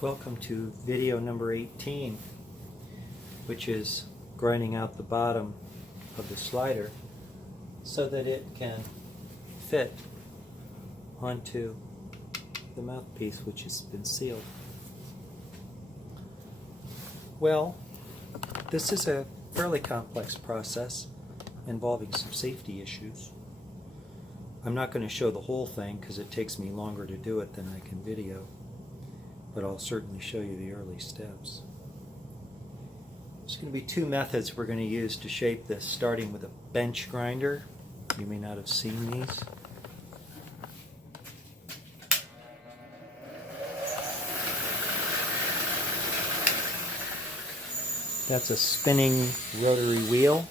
Welcome to video number 18, which is grinding out the bottom of the slider so that it can fit onto the mouthpiece, which has been sealed. Well, this is a fairly complex process involving some safety issues. I'm not going to show the whole thing because it takes me longer to do it than I can video, but I'll certainly show you the early steps. There's going to be two methods we're going to use to shape this, starting with a bench grinder. You may not have seen these. That's a spinning rotary wheel.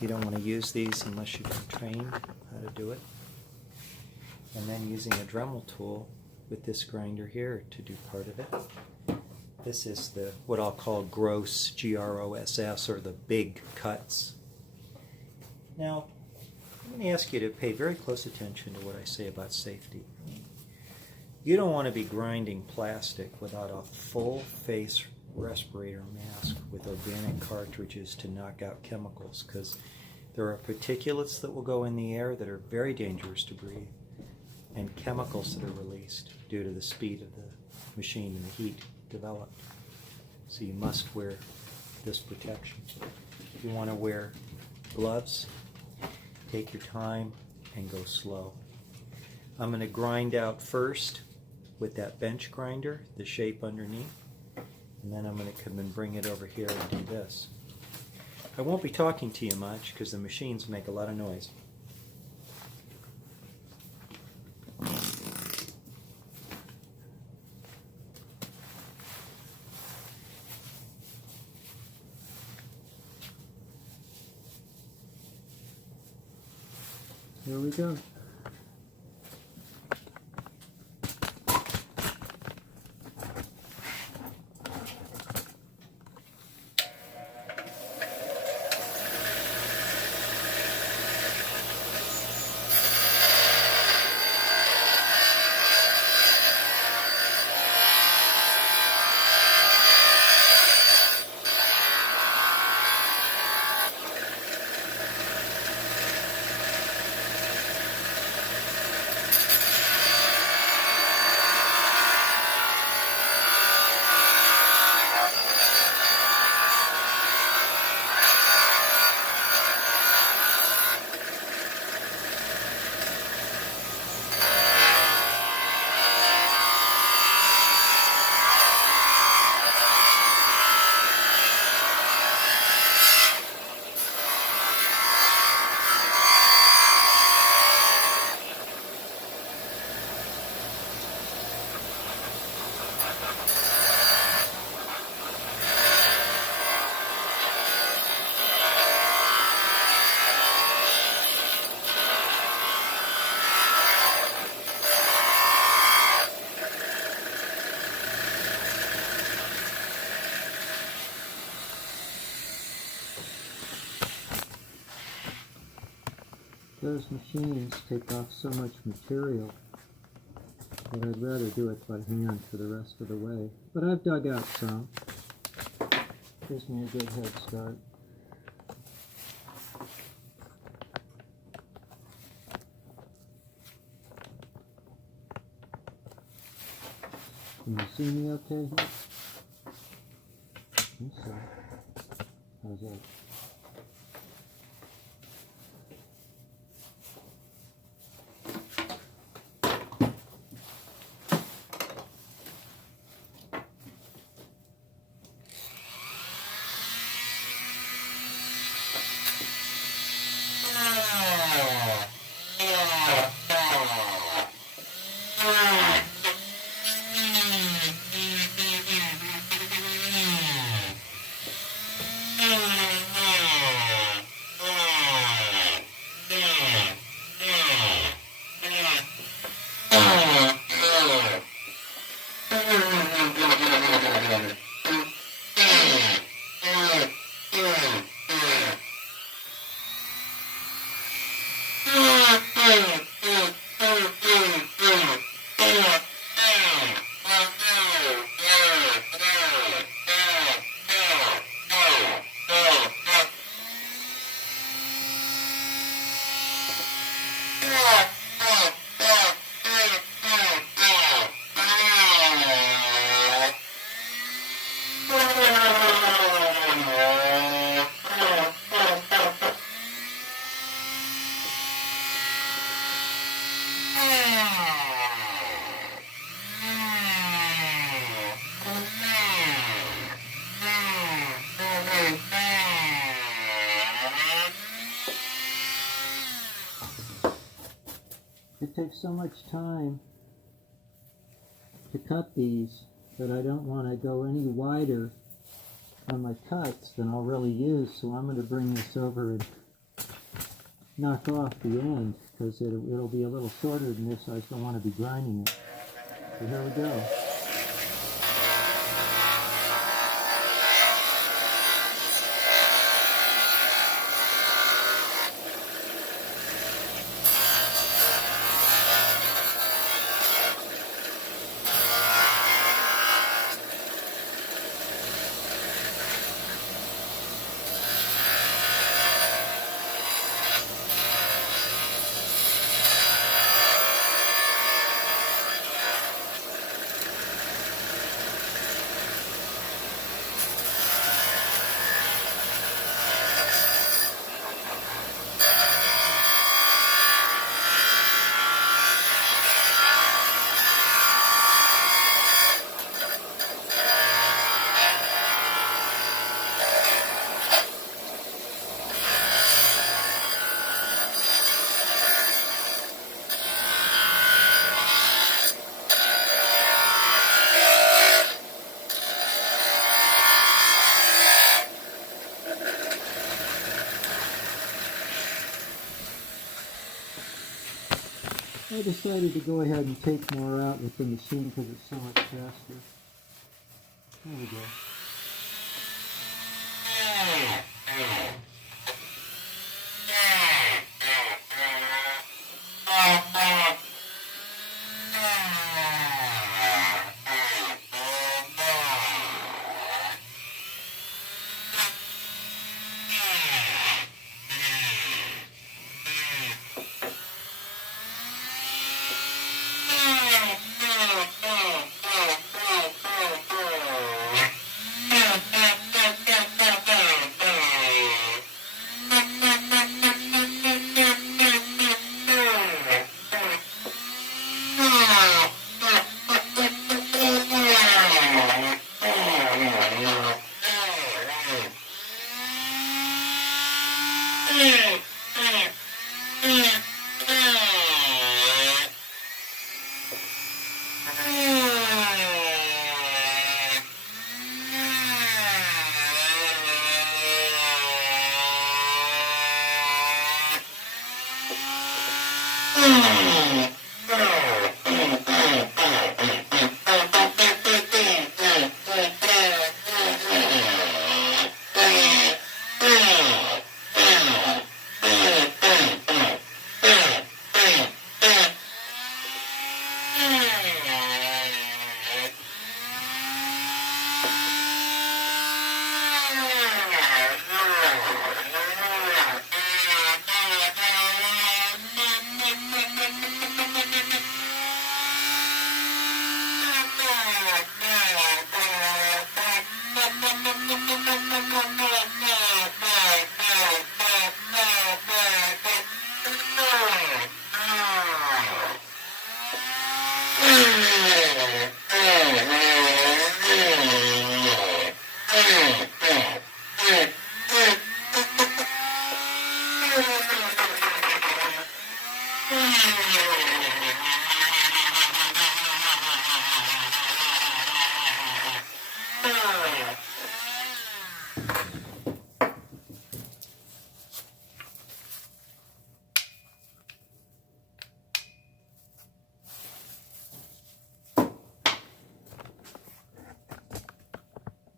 You don't want to use these unless you've been trained how to do it. And then using a Dremel tool with this grinder here to do part of it. This is the what I'll call gross, G-R-O-S-S, or the big cuts. Now, I'm going to ask you to pay very close attention to what I say about safety. You don't want to be grinding plastic without a full face respirator mask with organic cartridges to knock out chemicals, because there are particulates that will go in the air that are very dangerous to breathe, and chemicals that are released due to the speed of the machine and the heat developed. So you must wear this protection. You want to wear gloves, take your time, and go slow. I'm going to grind out first with that bench grinder, the shape underneath, and then I'm going to come and bring it over here and do this. I won't be talking to you much because the machines make a lot of noise. Here we go. Those machines take off so much material that I'd rather do it by hand for the rest of the way. But I've dug out some. Gives me a good head start. Can you see me okay here? I think so. How's that? it takes so much time to cut these that I don't want to go any wider on my cuts than I'll really use, so I'm going to bring this over and knock off the end, because it'll be a little shorter than this. I just don't want to be grinding it. So here we go. I decided to go ahead and take more out with the machine because it's so much faster. There we go.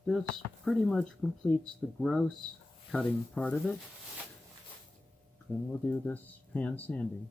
This pretty much completes the gross cutting part of it. Then we'll do this hand sanding.